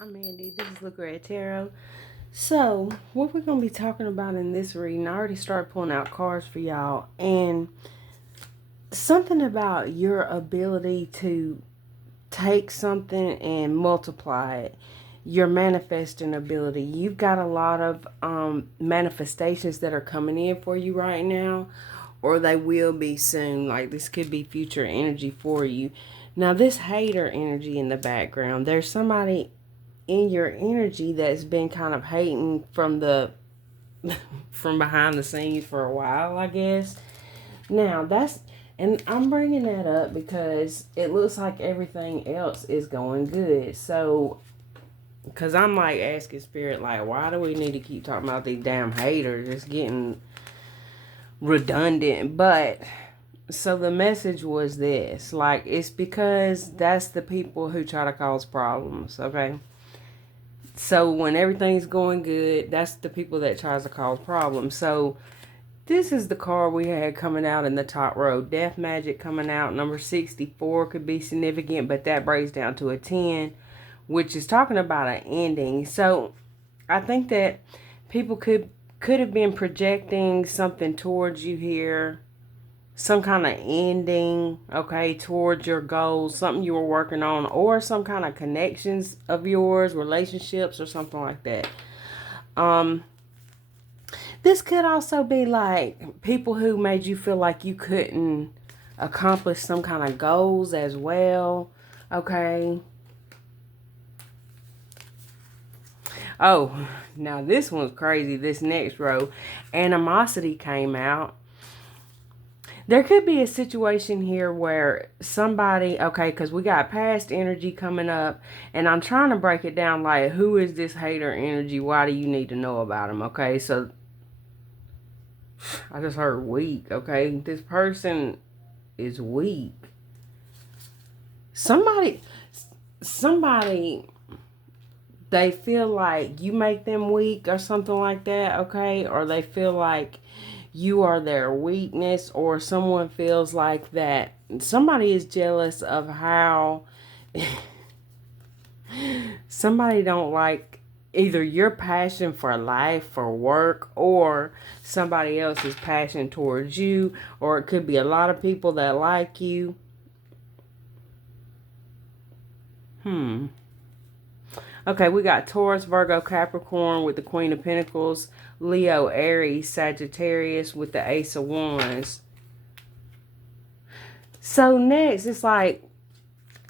I'm Mandy. This is Luca at Tarot. So, what we're going to be talking about in this reading, I already started pulling out cards for y'all, and something about your ability to take something and multiply it, your manifesting ability. You've got a lot of manifestations that are coming in for you right now, or they will be soon. Like, this could be future energy for you. Now, this hater energy in the background, there's somebody in your energy that's been kind of hating from the from behind the scenes for a while, I guess. Now that's and I'm bringing that up because it looks like everything else is going good. So, because I'm like asking spirit, like, why do we need to keep talking about these damn haters? It's getting redundant. But so the message was this, like, it's because that's the people who try to cause problems. Okay. So when everything's going good, that's the people that tries to cause problems. So this is the card we had coming out in the top row. Death Magic coming out. Number 64 could be significant, but that breaks down to a 10, which is talking about an ending. So I think that people could have been projecting something towards you here, some kind of ending, okay, towards your goals, something you were working on, or some kind of connections of yours, relationships, or something like that. This could also be like people who made you feel like you couldn't accomplish some kind of goals as well, okay. Oh, now this one's crazy. This next row, animosity came out. There could be a situation here where somebody, okay, because we got past energy coming up, and I'm trying to break it down like, who is this hater energy? Why do you need to know about them? Okay, so I just heard weak, okay? This person is weak. Somebody, they feel like you make them weak or something like that, okay? Or they feel like you are their weakness, or someone feels like that somebody is jealous of how somebody don't like either your passion for life, for work, or somebody else's passion towards you, or it could be a lot of people that like you. Okay, we got Taurus, Virgo, Capricorn with the Queen of Pentacles, Leo, Aries, Sagittarius with the Ace of Wands. So next, it's like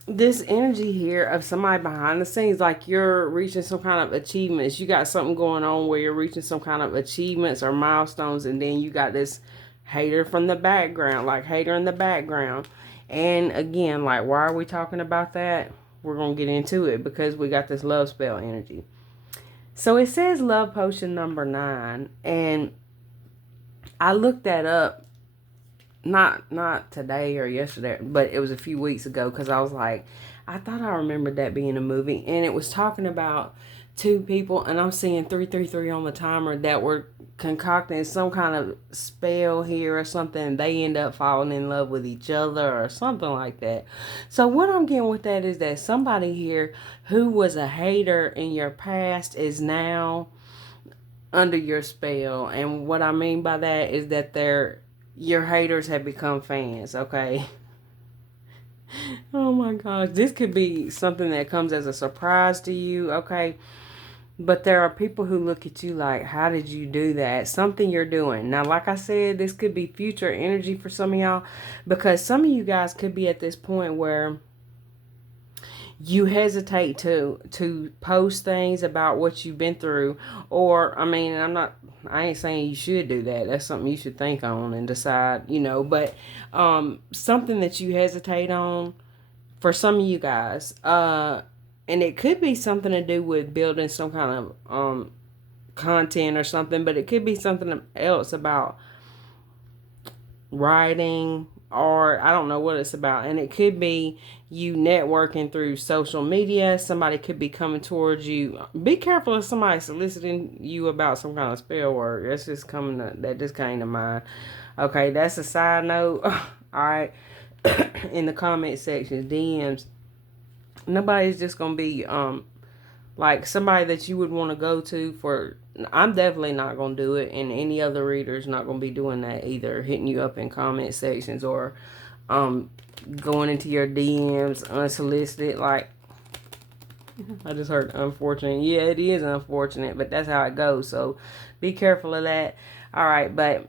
this energy here of somebody behind the scenes, like you're reaching some kind of achievements. You got something going on where you're reaching some kind of achievements or milestones, and then you got this hater from the background, like hater in the background. And again, like, why are we talking about that? We're going to get into it because we got this love spell energy. So it says love potion number 9, and I looked that up not today or yesterday, but it was a few weeks ago, because I was like, I thought I remembered that being a movie, and it was talking about two people, and I'm seeing 333 on the timer, that were concocting some kind of spell here or something. They end up falling in love with each other or something like that. So what I'm getting with that is that somebody here who was a hater in your past is now under your spell. And what I mean by that is that your haters have become fans, okay? Oh my gosh, this could be something that comes as a surprise to you, okay? But there are people who look at you like, how did you do that? Something you're doing. Now, like I said, this could be future energy for some of y'all, because some of you guys could be at this point where you hesitate to post things about what you've been through. Or, I mean, I ain't saying you should do that. That's something you should think on and decide, but something that you hesitate on for some of you guys, and it could be something to do with building some kind of content or something, but it could be something else about writing, or I don't know what it's about. And it could be you networking through social media. Somebody could be coming towards you. Be careful if somebody's soliciting you about some kind of spell work. That just came to mind. Okay, that's a side note. All right. In the comment section, DMs, nobody's just gonna be Like somebody that you would want to go to for. I'm definitely not going to do it, and any other reader's not going to be doing that either. Hitting you up in comment sections or um going into your DMs unsolicited. Like, I just heard unfortunate. Yeah, it is unfortunate, but that's how it goes. So be careful of that. All right, but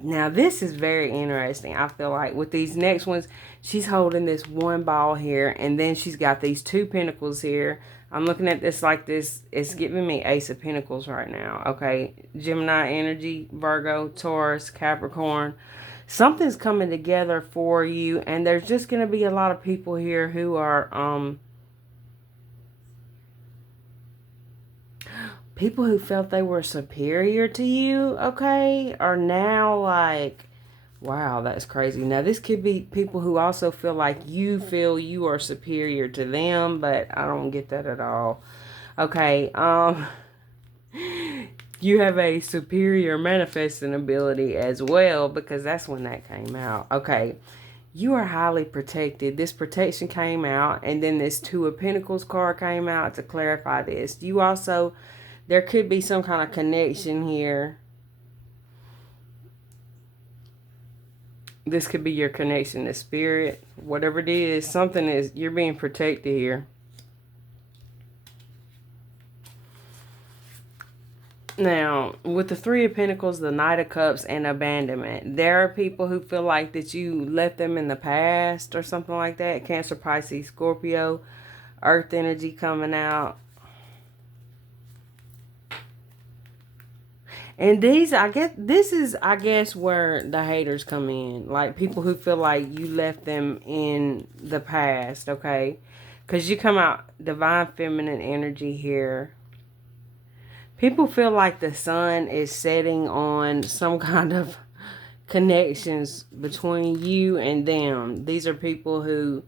now this is very interesting. I feel like with these next ones, she's holding this one ball here, and then she's got these two pentacles here. I'm looking at this like this. It's giving me Ace of Pentacles right now. Okay, Gemini energy, Virgo, Taurus, Capricorn. Something's coming together for you, and there's just going to be a lot of people here who are people who felt they were superior to you, okay, are now like, wow, that's crazy. Now, this could be people who also feel like you feel you are superior to them, but I don't get that at all. Okay, you have a superior manifesting ability as well, because that's when that came out. Okay, you are highly protected. This protection came out, and then this Two of Pentacles card came out to clarify this. You also, there could be some kind of connection here. This could be your connection to spirit. Whatever it is, something is, you're being protected here. Now, with the Three of Pentacles, the Knight of Cups, and abandonment, there are people who feel like that you left them in the past or something like that. Cancer, Pisces, Scorpio, Earth energy coming out. And these, I guess, this is, I guess, where the haters come in. Like, people who feel like you left them in the past, okay? Because you come out divine feminine energy here. People feel like the sun is setting on some kind of connections between you and them. These are people who,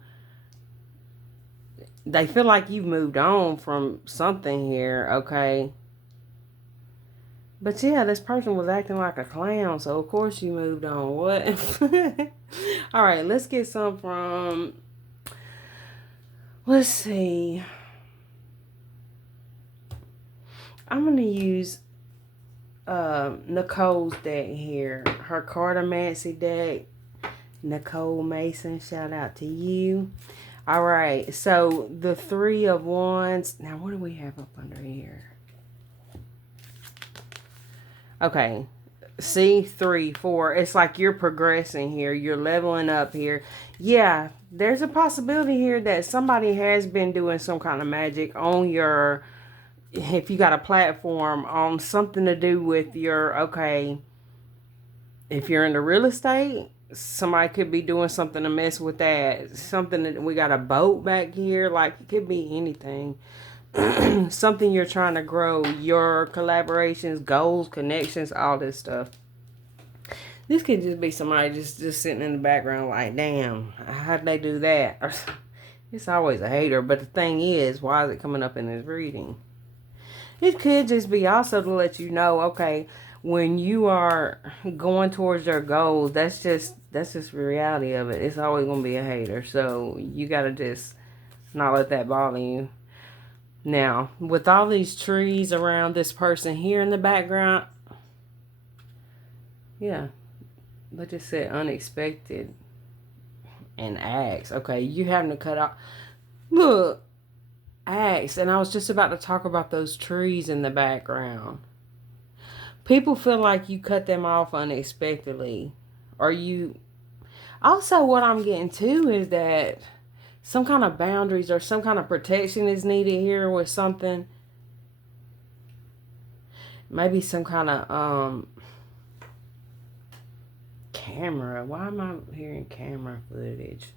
they feel like you've moved on from something here, okay? But yeah, this person was acting like a clown, so of course you moved on. What? All right, let's get some from, let's see. I'm going to use Nicole's deck here. Her Cartomancy deck. Nicole Mason, shout out to you. All right, so the Three of Wands. Now, what do we have up under here? Okay, see, 3, 4. It's like you're progressing here. You're leveling up here. Yeah, there's a possibility here that somebody has been doing some kind of magic on your, if you got a platform, on something to do with your, okay, if you're into real estate, somebody could be doing something to mess with that. Something that, we got a boat back here. Like, it could be anything. Something you're trying to grow, your collaborations, goals, connections, all this stuff. This could just be somebody just sitting in the background like, damn, how'd they do that? It's always a hater, but the thing is, why is it coming up in this reading? It could just be also to let you know, okay, when you are going towards your goals, that's just the reality of it. It's always going to be a hater, so you got to just not let that bother you. Now, with all these trees around this person here in the background, yeah, let's just say unexpected and axe. Okay, you having to cut off. Look, axe. And I was just about to talk about those trees in the background. People feel like you cut them off unexpectedly. Or you... Also, what I'm getting to is that some kind of boundaries or some kind of protection is needed here with something. Maybe some kind of camera. Why am I hearing camera footage?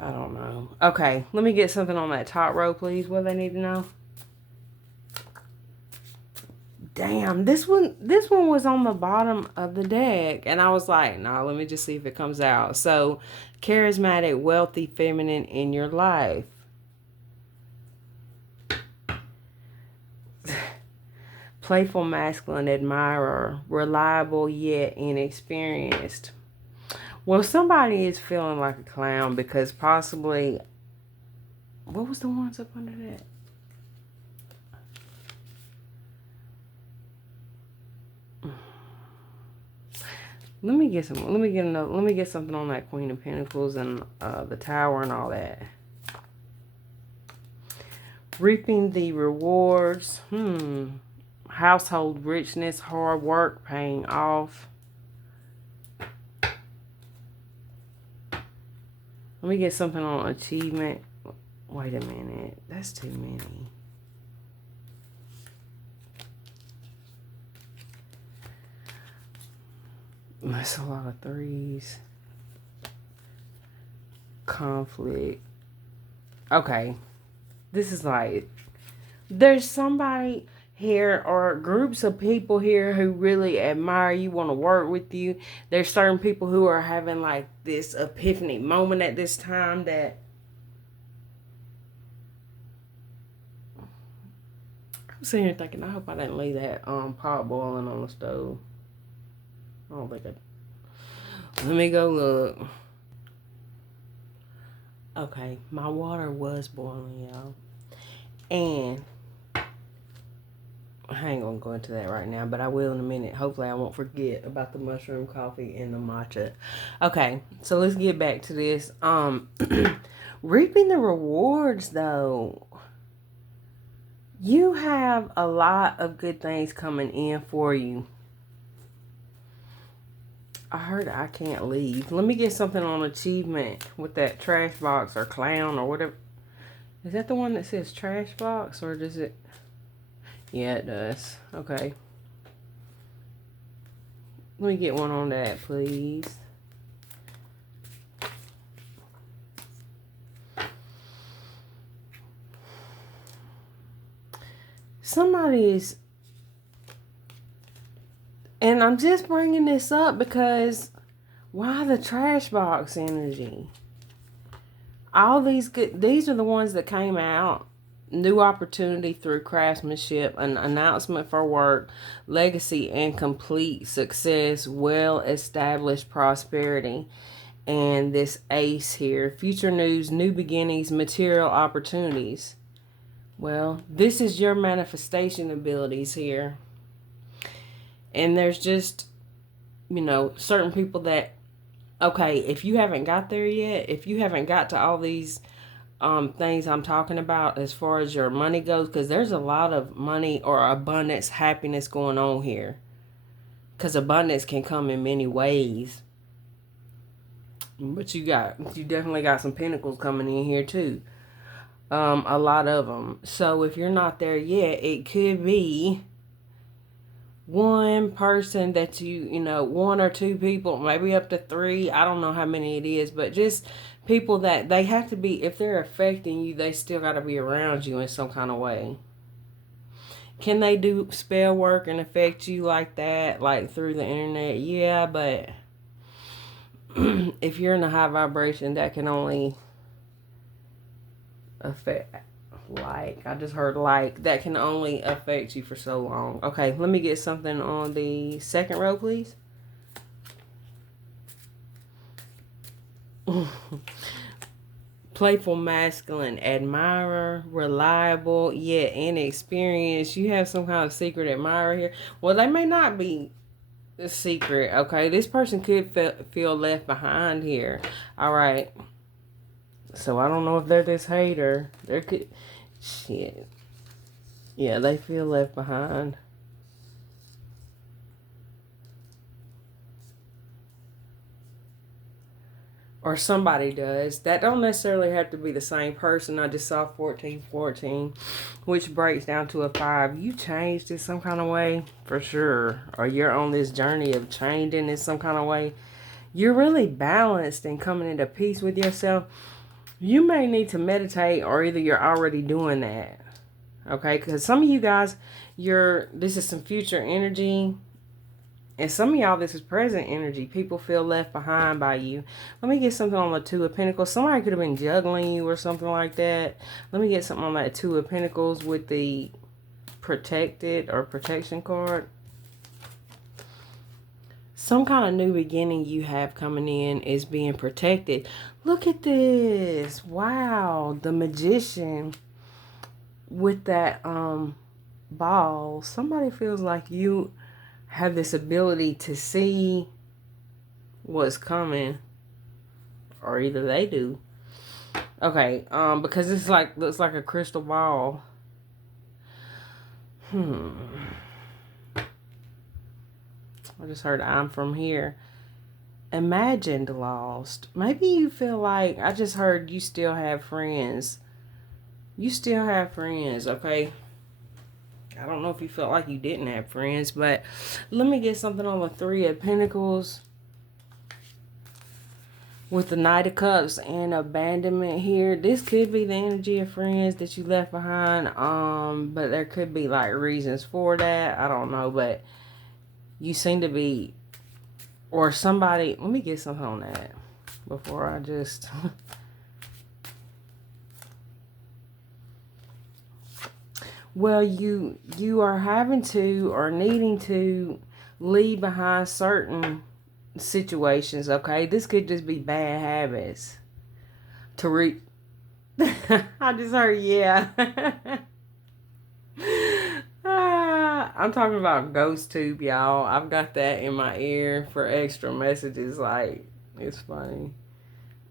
I don't know. Okay, let me get something on that top row, please. What do they need to know? Damn, this one was on the bottom of the deck. And I was like, no, let me just see if it comes out. So, charismatic, wealthy, feminine in your life. Playful, masculine, admirer. Reliable, yet inexperienced. Well, somebody is feeling like a clown because possibly What was the ones up under that? Let me get some. Let me get another. Let me get something on that Queen of Pentacles and the Tower and all that. Reaping the rewards. Household richness, hard work paying off. Let me get something on achievement. Wait a minute. That's too many. That's a lot of threes. Conflict. Okay. This is like, there's somebody here or groups of people here who really admire you, want to work with you. There's certain people who are having like this epiphany moment at this time that I'm sitting here thinking, I hope I didn't leave that pot boiling on the stove. I don't think I... Let me go look. Okay, my water was boiling, y'all. And I ain't gonna go into that right now, but I will in a minute. Hopefully I won't forget about the mushroom coffee and the matcha. Okay, so let's get back to this. Reaping the rewards though. You have a lot of good things coming in for you. I heard I can't leave. Let me get something on achievement with that trash box or clown or whatever. Is that the one that says trash box or does it? Yeah, it does. Okay. Let me get one on that, please. Somebody's... And I'm just bringing this up because why the trash box energy? All these good... These are the ones that came out. New opportunity through craftsmanship, an announcement for work, legacy and complete success, well-established prosperity, and this ace here, future news, new beginnings, material opportunities. Well, this is your manifestation abilities here. And there's just, you know, certain people that, okay, if you haven't got there yet, if you haven't got to all these things I'm talking about as far as your money goes, because there's a lot of money or abundance, happiness going on here. Because abundance can come in many ways. But you definitely got some pentacles coming in here too. A lot of them. So if you're not there yet, it could be one person that you know, one or two people, maybe up to three. I don't know how many it is, but just people that they have to be, if they're affecting you, they still got to be around you in some kind of way. Can they do spell work and affect you like that, like through the internet? Yeah, but if you're in a high vibration, that can only affect, like, I just heard like, that can only affect you for so long. Okay, let me get something on the second row, please. Playful masculine, admirer, reliable, yet inexperienced. You have some kind of secret admirer here. Well, they may not be a secret, okay? This person could feel left behind here. All right. So I don't know if they're this hater. There could... Shit. Yeah, they feel left behind. Or somebody does. That don't necessarily have to be the same person. I just saw 1414, which breaks down to a 5. You changed in some kind of way, for sure. Or you're on this journey of changing in some kind of way. You're really balanced and coming into peace with yourself. You may need to meditate, or either you're already doing that. Okay? Because some of you guys, this is some future energy. And some of y'all, this is present energy. People feel left behind by you. Let me get something on the Two of Pentacles. Somebody could have been juggling you or something like that. Let me get something on that Two of Pentacles with the protected or protection card. some kind of new beginning you have coming in is being protected. Look at this. Wow. The Magician with that ball. Somebody feels like you have this ability to see what's coming, or either they do. Okay, because it's like, looks like a crystal ball. I just heard I'm from here. Imagined lost. Maybe you feel like, I just heard you still have friends. You still have friends, okay? I don't know if you felt like you didn't have friends, but let me get something on the Three of Pentacles with the Knight of Cups and abandonment here. This could be the energy of friends that you left behind, but there could be like reasons for that. I don't know, but you seem to be, or somebody, let me get something on that before I just well, you are having to, or needing to, leave behind certain situations, okay? This could just be bad habits. To I just heard, yeah. I'm talking about ghost tube, y'all. I've got that in my ear for extra messages. Like, it's funny.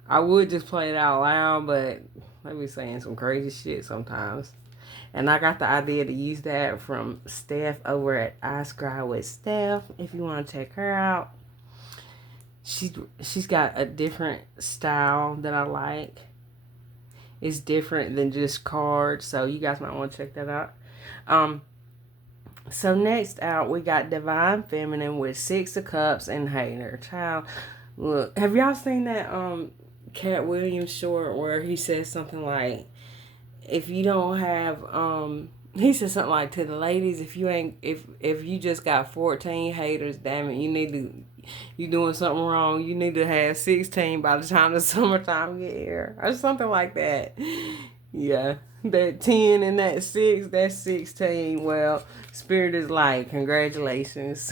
I would just play it out loud, but I be saying some crazy shit sometimes. And I got the idea to use that from Steph over at I Scry with Steph. If you want to check her out, she's got a different style that I like. It's different than just cards, so you guys might want to check that out. So next out, we got Divine Feminine with Six of Cups and Hater. Child, look, have y'all seen that Cat Williams short where he says something like, if you don't have, he said something like, to the ladies, if you just got 14 haters, damn it, you doing something wrong. You need to have 16 by the time the summertime get here, or something like that. Yeah, that 10 and that 6, that's 16. Well, Spirit is like, congratulations.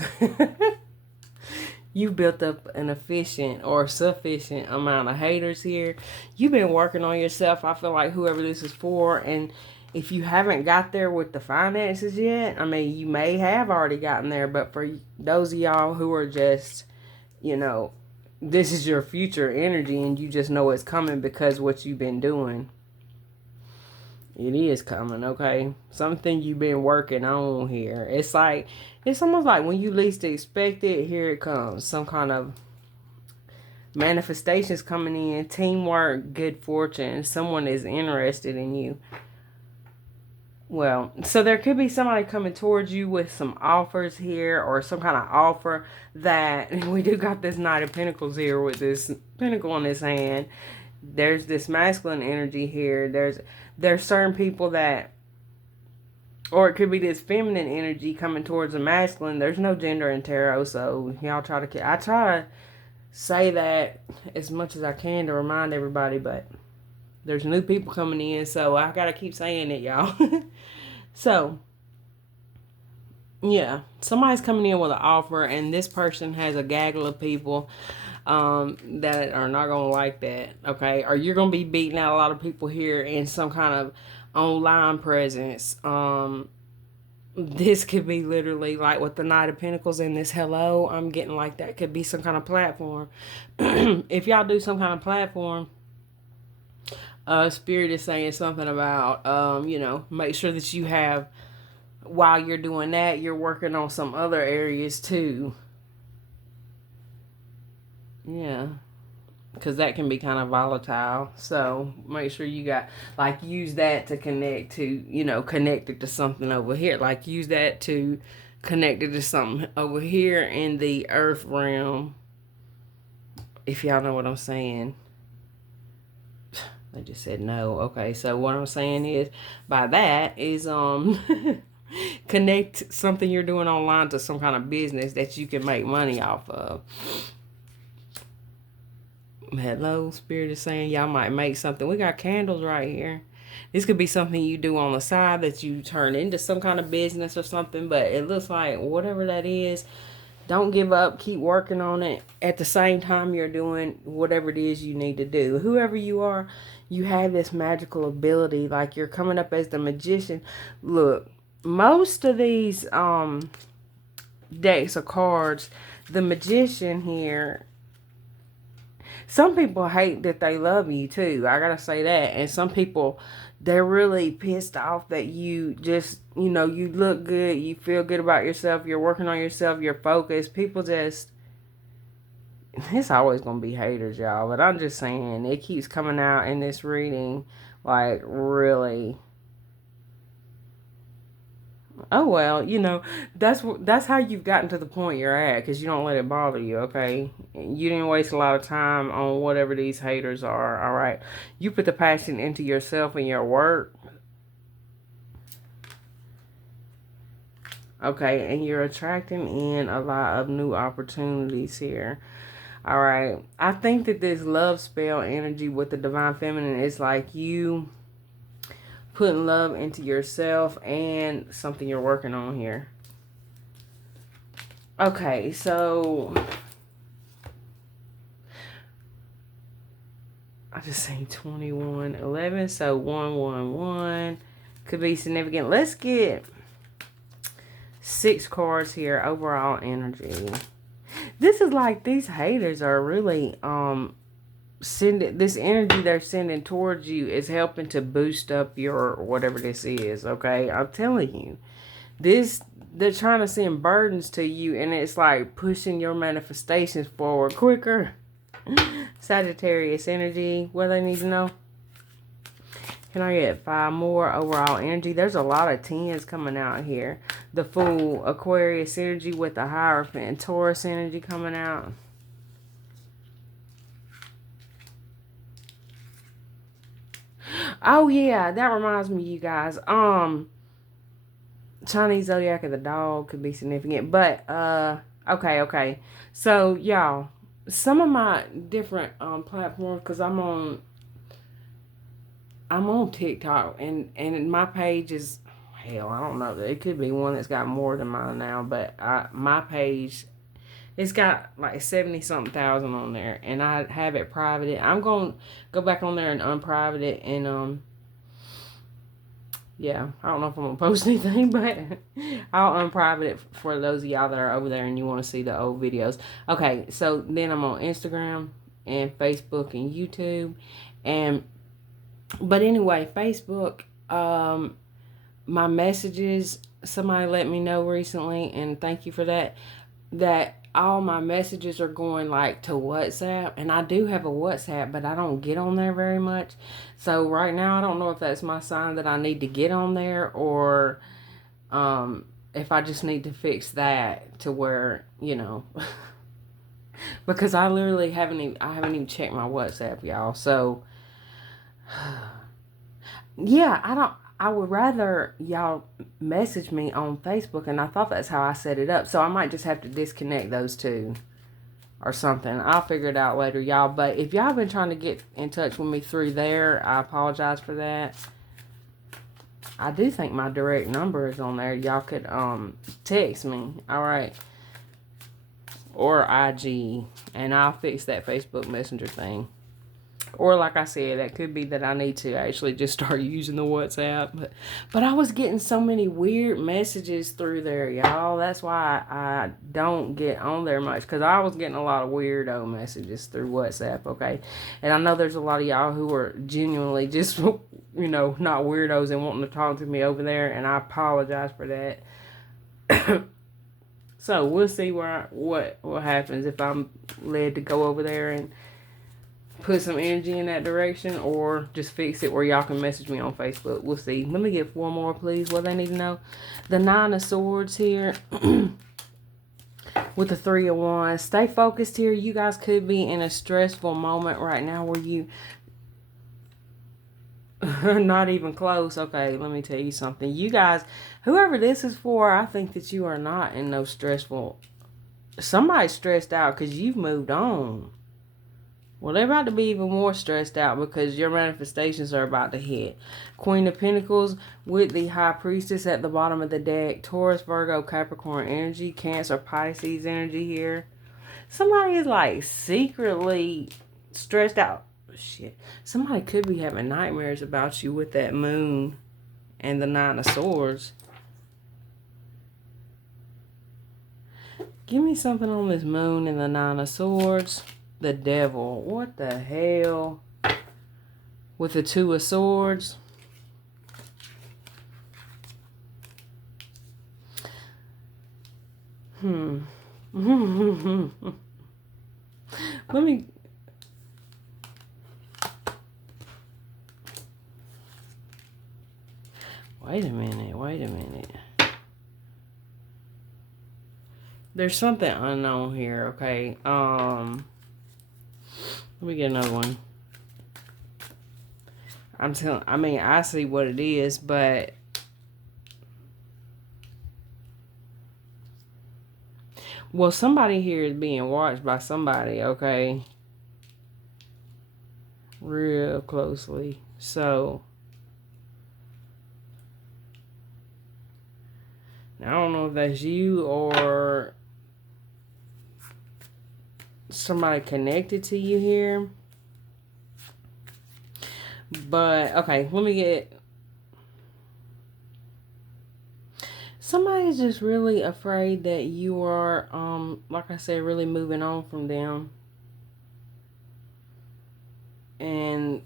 You built up an efficient or sufficient amount of haters here. You've been working on yourself. I feel like whoever this is for, and if you haven't got there with the finances yet, I mean, you may have already gotten there, but for those of y'all who are just, this is your future energy and you just know it's coming because what you've been doing. It is coming, okay? Something you've been working on here. It's almost like when you least expect it, here it comes. Some kind of manifestations coming in, teamwork, good fortune. Someone is interested in you. Well, so there could be somebody coming towards you with some offers here, or some kind of offer that, we do got this Knight of Pentacles here with this pentacle in his hand. There's this masculine energy here. There's certain people that, or it could be this feminine energy coming towards the masculine. There's no gender in tarot, so y'all I try to say that as much as I can to remind everybody, but there's new people coming in, so I gotta keep saying it, y'all. So, yeah, somebody's coming in with an offer, and this person has a gaggle of people that are not gonna like that, okay? Or you're gonna be beating out a lot of people here in some kind of online presence. This could be literally like with the Knight of Pentacles and this hello. I'm getting like that could be some kind of platform. If y'all do some kind of platform, Spirit is saying something about, make sure that you have, while you're doing that, you're working on some other areas too. Yeah, because that can be kind of volatile. So make sure you got, like, use that to connect to, connect it to something over here. Like, use that to connect it to something over here in the earth realm. If y'all know what I'm saying. I just said no. Okay, so what I'm saying is, by that is, connect something you're doing online to some kind of business that you can make money off of. Hello, Spirit is saying y'all might make something. We got candles right here. This could be something you do on the side that you turn into some kind of business or something, but it looks like whatever that is, Don't give up. Keep working on it. At the same time, you're doing whatever it is you need to do. Whoever you are, you have this magical ability. Like you're coming up as the magician. Look, most of these decks of cards, the magician here, some people hate that they love you too. I gotta say that. And some people, they're really pissed off that you just, you look good, you feel good about yourself, you're working on yourself, you're focused. People just, it's always gonna be haters, y'all. But I'm just saying, it keeps coming out in this reading, like really. Oh well, that's how you've gotten to the point you're at, because you don't let it bother you. Okay, you didn't waste a lot of time on whatever these haters are. All right, you put the passion into yourself and your work. Okay, and you're attracting in a lot of new opportunities here. All right, I think that this love spell energy with the divine feminine is like you putting love into yourself and something you're working on here. Okay, so I just say 2111, so 111 could be significant. Let's get 6 cards here, overall energy. This is like these haters are really sending this energy they're sending towards you is helping to boost up your whatever this is. Okay, I'm telling you, they're trying to send burdens to you, and it's like pushing your manifestations forward quicker. Sagittarius energy, what they need to know. Can I get 5 more overall energy? There's a lot of 10s coming out here. The Fool, Aquarius energy with the Hierophant, Taurus energy coming out. Oh yeah, that reminds me, you guys. Chinese zodiac of the dog could be significant, but okay. So y'all, some of my different platforms, because I'm on TikTok, and my page is, hell, I don't know, it could be one that's got more than mine now, but my page, it's got like 70 something thousand on there, and I have it private. I'm going to go back on there and unprivate it, and yeah, I don't know if I'm going to post anything, but I'll unprivate it for those of y'all that are over there and you want to see the old videos. Okay, so then I'm on Instagram and Facebook and YouTube. But anyway, Facebook, my messages, somebody let me know recently, and thank you for that all my messages are going like to WhatsApp, and I do have a WhatsApp, but I don't get on there very much. So right now I don't know if that's my sign that I need to get on there, or if I just need to fix that to where, because I literally haven't even checked my WhatsApp, y'all. So yeah, I would rather y'all message me on Facebook, and I thought that's how I set it up. So I might just have to disconnect those two or something. I'll figure it out later, y'all. But if y'all been trying to get in touch with me through there, I apologize for that. I do think my direct number is on there. Y'all could text me, all right, or IG, and I'll fix that Facebook Messenger thing. Or like I said, that could be that I need to actually just start using the WhatsApp. But I was getting so many weird messages through there, y'all. That's why I don't get on there much. Because I was getting a lot of weirdo messages through WhatsApp, okay? And I know there's a lot of y'all who are genuinely just, not weirdos and wanting to talk to me over there. And I apologize for that. So we'll see what happens if I'm led to go over there and put some energy in that direction, or just fix it where y'all can message me on Facebook. We'll see. Let me get 4 more, please. What they need to know. The 9 of Swords here with the 3 of Wands. Stay focused here. You guys could be in a stressful moment right now where you not even close. Okay, let me tell you something. You guys, whoever this is for, I think that you are not in no stressful. Somebody's stressed out because you've moved on. Well, they're about to be even more stressed out because your manifestations are about to hit. Queen of Pentacles with the High Priestess at the bottom of the deck. Taurus, Virgo, Capricorn energy. Cancer, Pisces energy here. Somebody is like secretly stressed out. Shit. Somebody could be having nightmares about you with that moon and the Nine of Swords. Give me something on this moon and the Nine of Swords. The Devil. What the hell? With the Two of Swords. Let me... Wait a minute. There's something unknown here, okay? Let me get another one. I see what it is, but well, somebody here is being watched by somebody, okay? Real closely. So I don't know if that's you or somebody connected to you here. But, okay, let me get... Somebody's just really afraid that you are, like I said, really moving on from them. And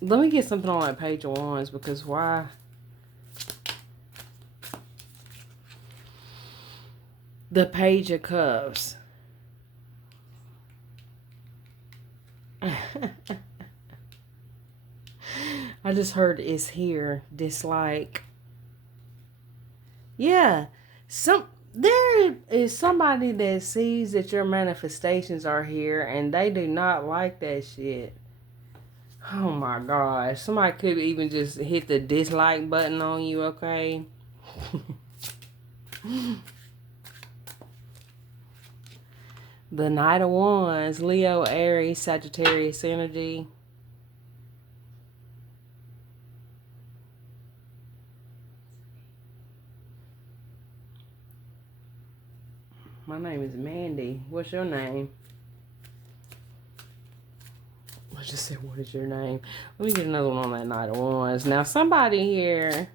let me get something on that Page of Wands, because why? The Page of Cups. I just heard it's here. Dislike. Yeah. There is somebody that sees that your manifestations are here and they do not like that shit. Oh my gosh. Somebody could even just hit the dislike button on you, okay? The Knight of Wands. Leo, Aries, Sagittarius energy. My name is Mandy. What's your name? I just said, what is your name? Let me get another one on that Knight of Wands. Now, somebody here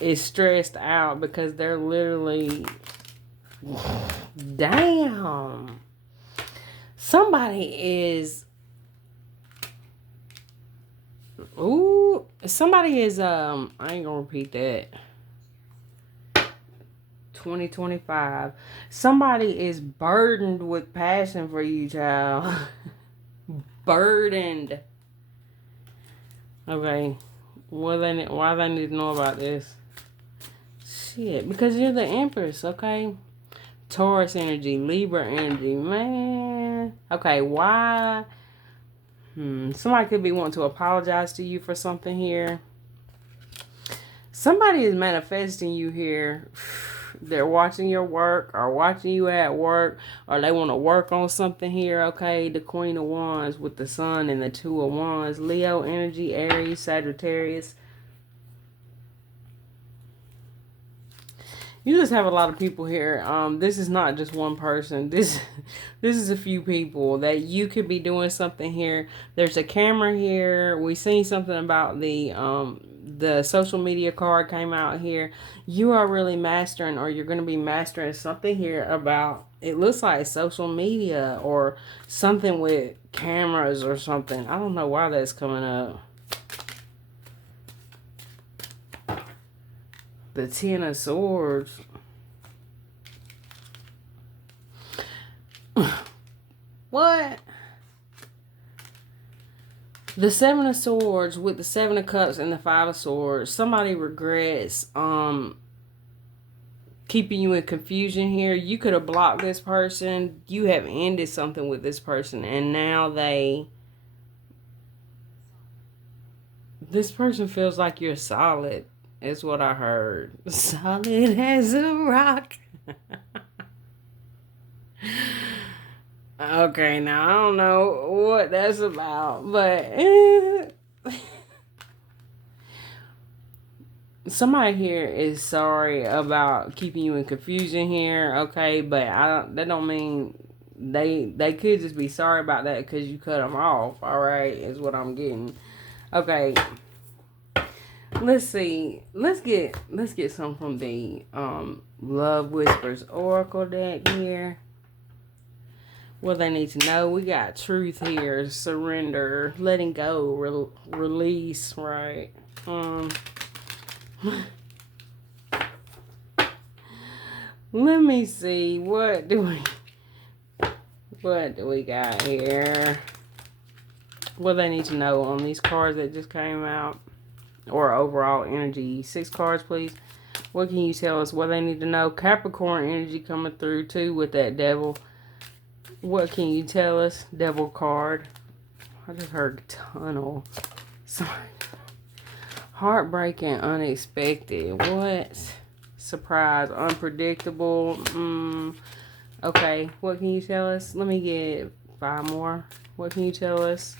is stressed out because they're literally... Damn. Somebody is... Ooh. Somebody is, I ain't gonna repeat that. 2025. Somebody is burdened with passion for you, child. Burdened. Okay. Why they need to know about this? Shit. Because you're the Empress, okay? Taurus energy, Libra energy. Man. Okay, why? Somebody could be wanting to apologize to you for something here. Somebody is manifesting you here. They're watching your work or watching you at work, or they want to work on something here, okay? The Queen of Wands with the Sun and the Two of Wands. Leo energy, Aries, Sagittarius. You just have a lot of people here. This is not just one person. This is a few people that you could be doing something here. There's a camera here. We seen something about the social media card came out here. You are really mastering, or you're going to be mastering something here about, it looks like social media or something with cameras or something. I don't know why that's coming up. The Ten of Swords. What? The Seven of Swords with the Seven of Cups and the Five of Swords. Somebody regrets keeping you in confusion here. You could have blocked this person. You have ended something with this person, and now this person feels like you're solid. Is what I heard. Solid as a rock. Okay, now I don't know what that's about, but somebody here is sorry about keeping you in confusion here, okay? But that don't mean they could just be sorry about that because you cut them off. All right, is what I'm getting. Okay, let's see. Let's get some from the Love Whispers Oracle deck here. What they need to know. We got truth here, surrender, letting go, release, right? Let me see. What do we got here? What they need to know on these cards that just came out, or overall energy. 6 cards, please. What can you tell us? What they need to know? Capricorn energy coming through too with that devil. What can you tell us? Devil card. I just heard tunnel. Sorry. Heartbreaking, unexpected. What? Surprise, unpredictable. Okay, what can you tell us? Let me get 5 more. What can you tell us?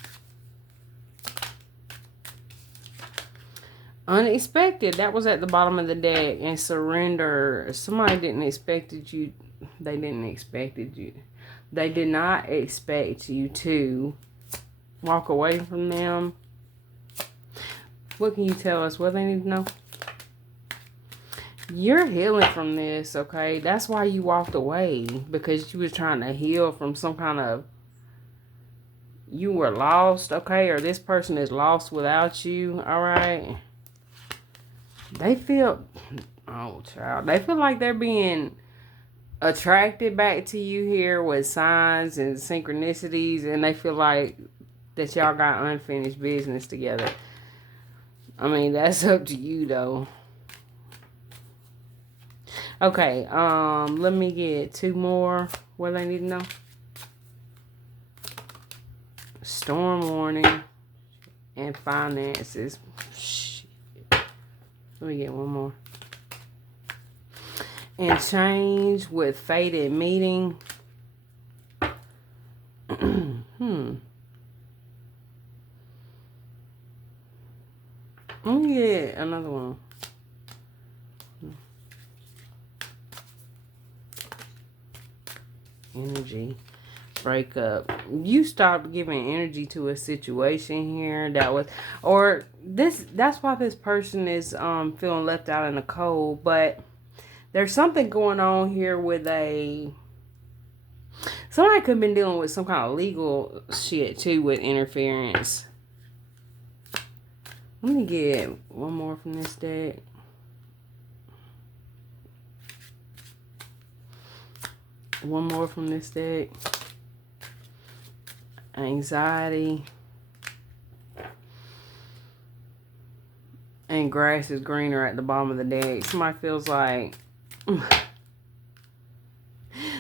Unexpected. That was at the bottom of the deck. And surrender. Somebody didn't expect you. They didn't expect you. They did not expect you to walk away from them. What can you tell us? What they need to know? You're healing from this, okay? That's why you walked away. Because you was trying to heal from some kind of... You were lost, okay? Or this person is lost without you, alright? They feel... Oh, child. They feel like they're being attracted back to you here with signs and synchronicities. And they feel like that y'all got unfinished business together. I mean, that's up to you, though. Okay, let me get 2 more. What do they need to know? Storm warning and finances. Shit. Let me get 1 more. And change with fated meeting. Let me get another one. Energy. Breakup. You stopped giving energy to a situation here that was, or this, that's why this person is feeling left out in the cold. But there's something going on here with somebody could have been dealing with some kind of legal shit too with interference. Let me get 1 more from this deck. One more from this deck. Anxiety. And grass is greener at the bottom of the deck. Somebody feels like...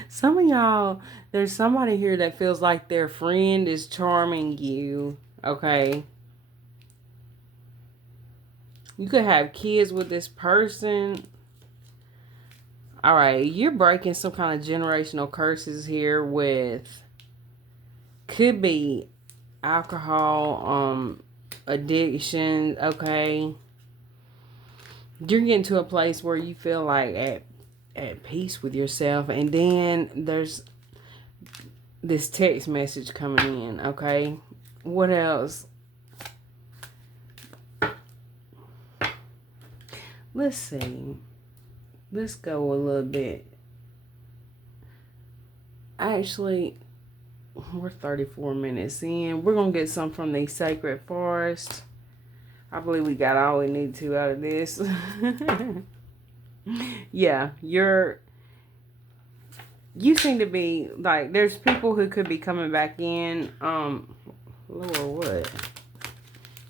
Some of y'all, there's somebody here that feels like their friend is charming you. Okay? You could have kids with this person. Alright, you're breaking some kind of generational curses here with... Could be alcohol, addiction, okay? You're getting to a place where you feel like at peace with yourself. And then there's this text message coming in, okay? What else? Let's see. Let's go a little bit. Actually, we're 34 minutes in. We're going to get some from the Sacred Forest. I believe we got all we need to out of this. Yeah, you seem to be, like, there's people who could be coming back in. Lord, what?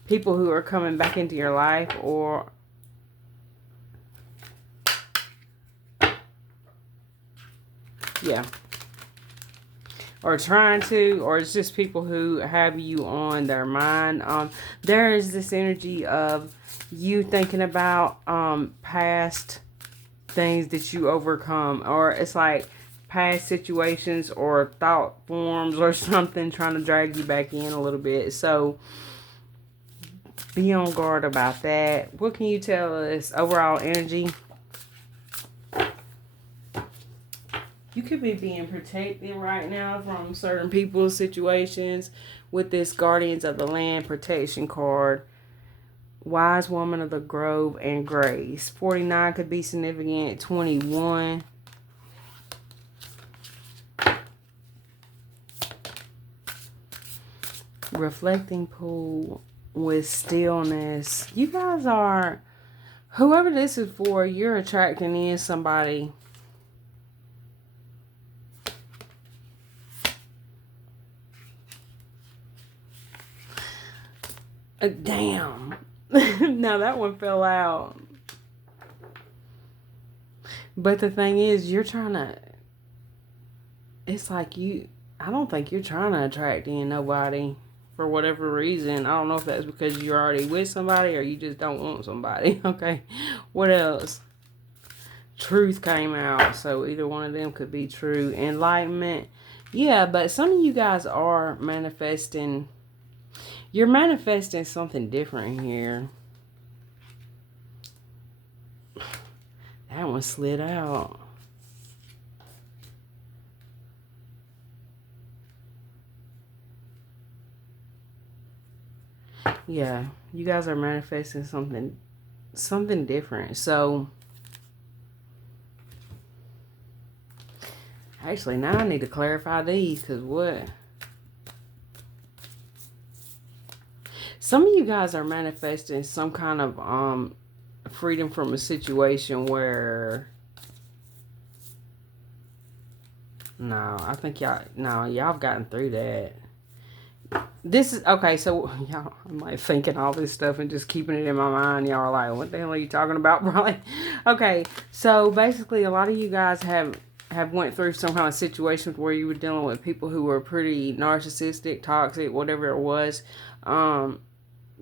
People who are coming back into your life, or... Yeah. Or trying to, or it's just people who have you on their mind. There is this energy of you thinking about past things that you overcome, or it's like past situations or thought forms or something trying to drag you back in a little bit. So be on guard about that. What can you tell us? Overall energy. You could be being protected right now from certain people's situations with this Guardians of the Land protection card. Wise Woman of the Grove and Grace. 49 could be significant. 21. Reflecting pool with stillness. You guys are, whoever this is for, you're attracting in somebody. Damn. Now that one fell out. But the thing is, you're trying to, it's like I don't think you're trying to attract in nobody for whatever reason. I don't know if that's because you're already with somebody or you just don't want somebody. Okay. What else? Truth came out. So either one of them could be true. Enlightenment. Yeah, but some of you guys are manifesting. You're manifesting something different here. That one slid out. Yeah, you guys are manifesting something different. So actually now I need to clarify these, because what? Some of you guys are manifesting some kind of freedom from a situation where, no, I think y'all have gotten through that. This is, okay, so y'all, I'm like thinking all this stuff and just keeping it in my mind. Y'all are like, what the hell are you talking about, Probably. Okay, so basically a lot of you guys have went through some kind of situations where you were dealing with people who were pretty narcissistic, toxic, whatever it was.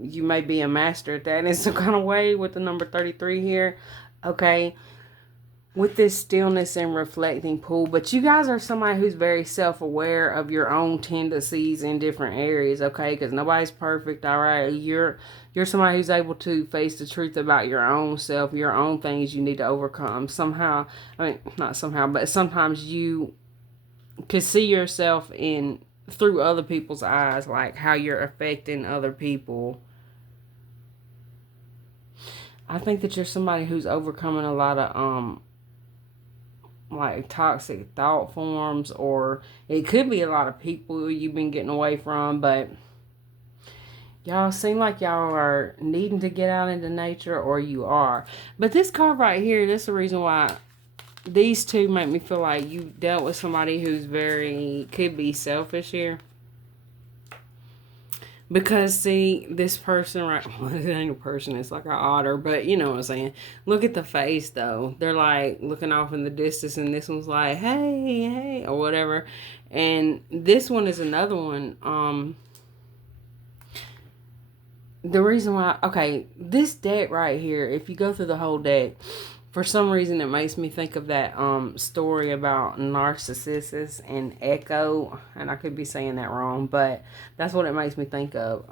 You may be a master at that in some kind of way with the number 33 here. Okay. With this stillness and reflecting pool. But you guys are somebody who's very self-aware of your own tendencies in different areas. Okay. Because nobody's perfect. All right. You're somebody who's able to face the truth about your own self, your own things you need to overcome. Somehow, I mean, not somehow, but sometimes you can see yourself through other people's eyes, like how you're affecting other people. I think that you're somebody who's overcoming a lot of like toxic thought forms, or it could be a lot of people you've been getting away from, but y'all seem like y'all are needing to get out into nature, or you are. But this card right here, this is the reason why these two make me feel like you dealt with somebody who's could be selfish here. Because, see, this person, right, well, it ain't a person, it's like an otter, but you know what I'm saying. Look at the face, though. They're, like, looking off in the distance, and this one's like, hey, hey, or whatever. And this one is another one. The reason why, okay, this deck right here, if you go through the whole deck, for some reason, it makes me think of that story about Narcissus and Echo, and I could be saying that wrong, but that's what it makes me think of.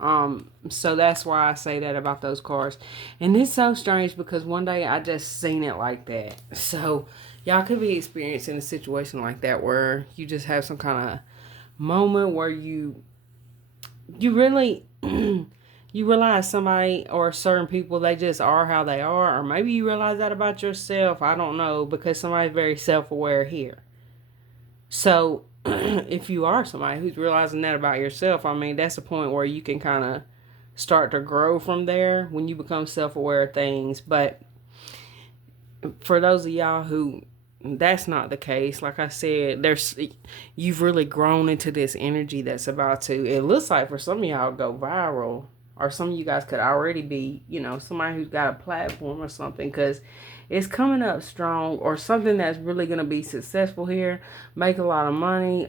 So that's why I say that about those cards. And it's so strange because one day I just seen it like that. So y'all could be experiencing a situation like that where you just have some kind of moment where you really... you realize somebody or certain people, they just are how they are. Or maybe you realize that about yourself. I don't know, because somebody's very self-aware here. So if you are somebody who's realizing that about yourself, I mean, that's a point where you can kind of start to grow from there when you become self-aware of things. But for those of y'all who that's not the case, like I said, you've really grown into this energy that's about to, it looks like for some of y'all, go viral. Or some of you guys could already be, somebody who's got a platform or something, because it's coming up strong, or something that's really going to be successful here, make a lot of money.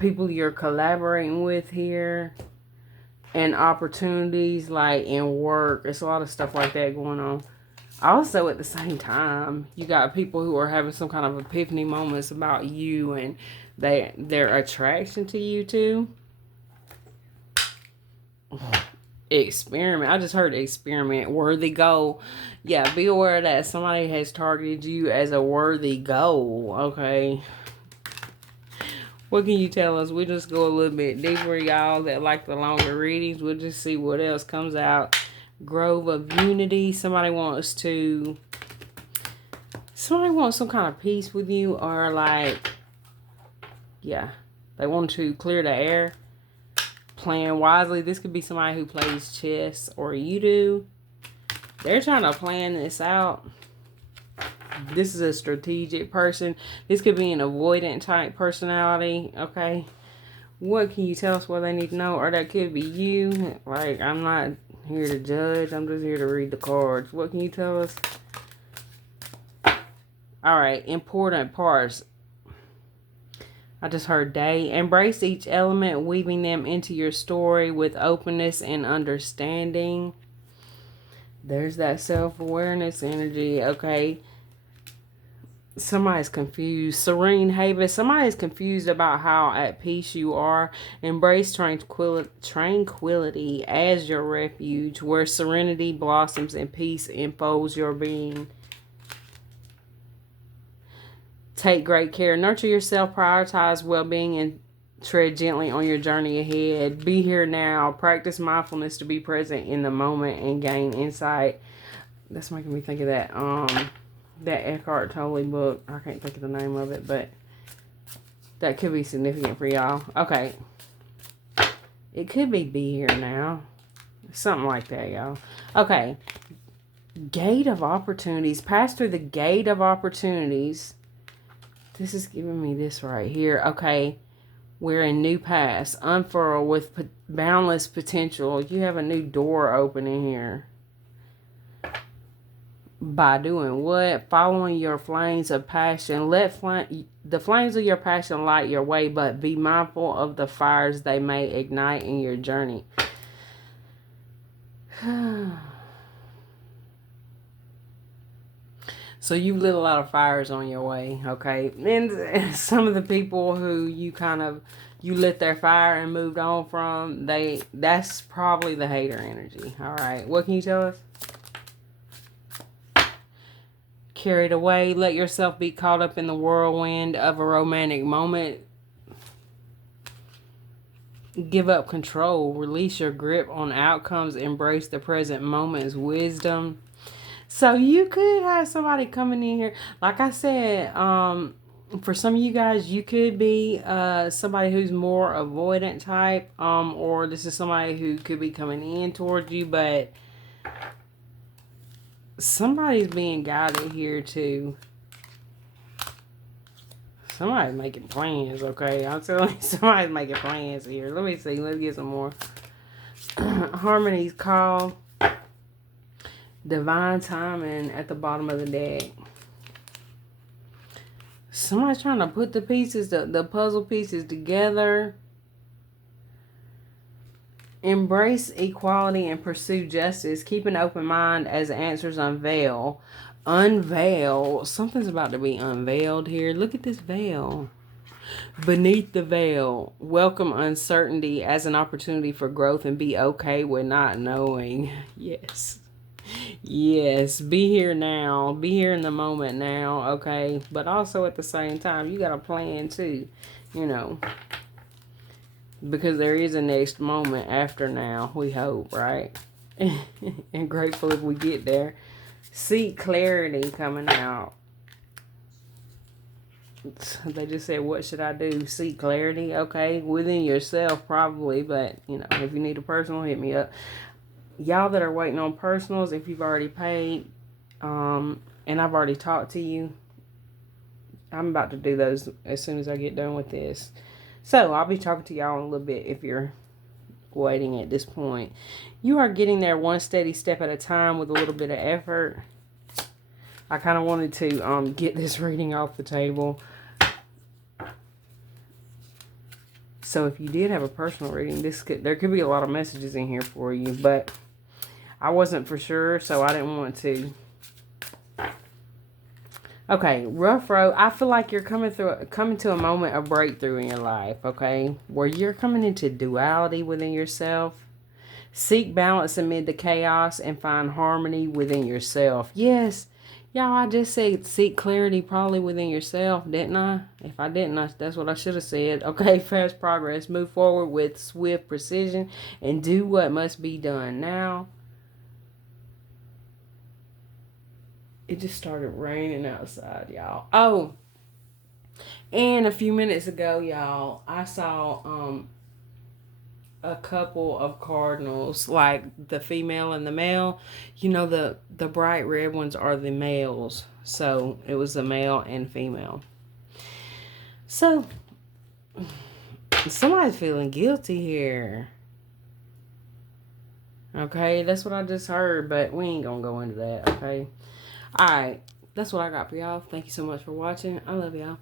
People you're collaborating with here, and opportunities like in work. There's a lot of stuff like that going on. Also, at the same time, you got people who are having some kind of epiphany moments about you and their attraction to you too. Experiment. I just heard experiment. Worthy goal. Yeah, be aware that somebody has targeted you as a worthy goal. Okay. What can you tell us? We'll just go a little bit deeper, y'all that like the longer readings. We'll just see what else comes out. Grove of Unity. Somebody wants some kind of peace with you, or like, yeah, they want to clear the air. Plan wisely. This could be somebody who plays chess, or you do. They're trying to plan this out. This is a strategic person. This could be an avoidant type personality. Okay. What can you tell us what they need to know? Or that could be you. Like, I'm not here to judge. I'm just here to read the cards. What can you tell us? All right. Important parts. I just heard day. Embrace each element, weaving them into your story with openness and understanding. There's that self-awareness energy. Okay. Somebody's confused. Serene haven. Somebody's confused about how at peace you are. Embrace tranquility as your refuge, where serenity blossoms and peace enfolds your being. Take great care. Nurture yourself. Prioritize well-being and tread gently on your journey ahead. Be here now. Practice mindfulness to be present in the moment and gain insight. That's making me think of that Eckhart Tolle book. I can't think of the name of it, but that could be significant for y'all. Okay. It could be here now. Something like that, y'all. Okay. Gate of opportunities. Pass through the gate of opportunities. This is giving me this right here. Okay. We're in new paths. Unfurl with boundless potential. You have a new door opening here. By doing what? Following your flames of passion. Let the flames of your passion light your way, but be mindful of the fires they may ignite in your journey. So you lit a lot of fires on your way, okay? And some of the people who you lit their fire and moved on from, that's probably the hater energy. All right. What can you tell us? Carried away. Let yourself be caught up in the whirlwind of a romantic moment. Give up control. Release your grip on outcomes. Embrace the present moment's wisdom. So you could have somebody coming in here. Like I said, for some of you guys, you could be somebody who's more avoidant type. Or this is somebody who could be coming in towards you, but somebody's being guided here too. Somebody's making plans, okay? I'm telling you, somebody's making plans here. Let me see. Let's get some more. Harmony's call. Divine timing at the bottom of the deck. Somebody's trying to put the pieces, the puzzle pieces together. Embrace equality and pursue justice. Keep an open mind as answers unveil. Unveil. Something's about to be unveiled here. Look at this veil. Beneath the veil. Welcome uncertainty as an opportunity for growth and be okay with not knowing. Yes. Yes. Be here now. Be here in the moment now. Okay. But also at the same time, you got a plan too. You know. Because there is a next moment after now, we hope, right? And grateful if we get there. Seek clarity coming out. They just said, what should I do? Seek clarity, okay? Within yourself, probably. But, you know, if you need a personal, hit me up. Y'all that are waiting on personals, if you've already paid, and I've already talked to you, I'm about to do those as soon as I get done with this. So, I'll be talking to y'all in a little bit if you're waiting at this point. You are getting there one steady step at a time with a little bit of effort. I kind of wanted to get this reading off the table. So, if you did have a personal reading, there could be a lot of messages in here for you, but I wasn't for sure, so I didn't want to Okay, rough road. I feel like you're coming to a moment of breakthrough in your life, okay? Where you're coming into duality within yourself. Seek balance amid the chaos and find harmony within yourself. Yes, y'all, I just said seek clarity probably within yourself, didn't I? If I didn't, that's what I should have said. Okay, fast progress. Move forward with swift precision and do what must be done. Now, it just started raining outside, y'all. Oh, and a few minutes ago, y'all, I saw a couple of cardinals, like the female and the male. You know, the bright red ones are the males. So it was a male and female. So somebody's feeling guilty here. Okay, that's what I just heard, but we ain't gonna go into that, okay? Alright, that's what I got for y'all. Thank you so much for watching. I love y'all.